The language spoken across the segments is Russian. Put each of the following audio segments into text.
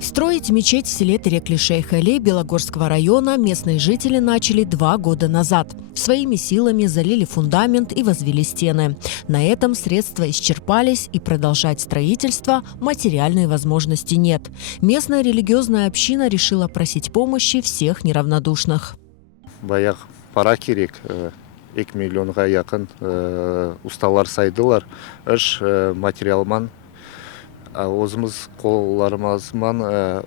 Строить мечеть в селе Терекли-Шейх-Али Белогорского района местные жители начали 2 года назад. Своими силами залили фундамент и возвели стены. На этом средства исчерпались, и продолжать строительство материальной возможности нет. Местная религиозная община решила просить помощи всех неравнодушных. Баяқ пара керек, 2 миллионға якын ұсталар сайдылар, материалман. Өзіміз қолларымызман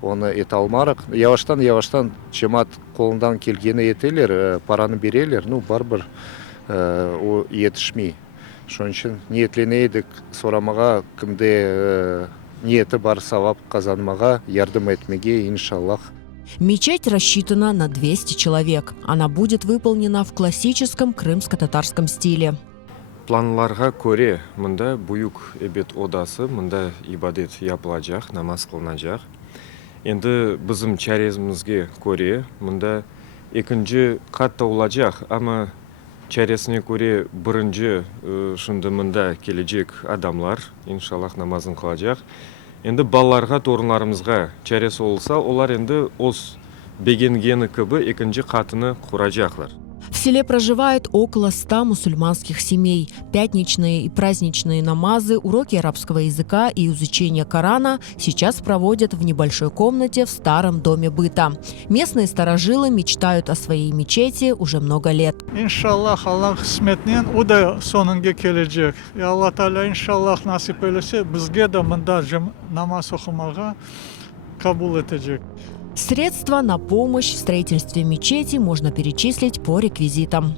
оны ете алмарық. Яваштан чемат қолындан келгені етелер, параны берелер, барбір етішмей. Шон үшін ниетлене едік сорамаға, кімде ниеті бар савап қазанмаға ярдым етмеге, иншаллах. Мечеть рассчитана на 200 человек. Она будет выполнена в классическом крымско-татарском стиле. Планларға көре, мұнда бұйық әбет одасы, мұнда ибадет япылажақ, намаз қылынажақ. Енді біздің чәрезімізге көре, мұнда екінші қатта олажақ, ама чәресіне көре бірінші шынды мұнда кележек адамлар, иншаллах, намазын қылажақ. Енді балаларға, торынларымызға чәрес олса, олар енді оз бегенгені кібі екінші қатыны құражақлар. В селе проживает около 100 мусульманских семей. Пятничные и праздничные намазы, уроки арабского языка и изучение Корана сейчас проводят в небольшой комнате в старом доме быта. Местные старожилы мечтают о своей мечети уже много лет. Иншаллах, Аллах сметнен удай сонунге кележек. И Аллах Тааля иншаллах насип элесе бизге да мында намаз окумага кабул этежек. Средства на помощь в строительстве мечети можно перечислить по реквизитам.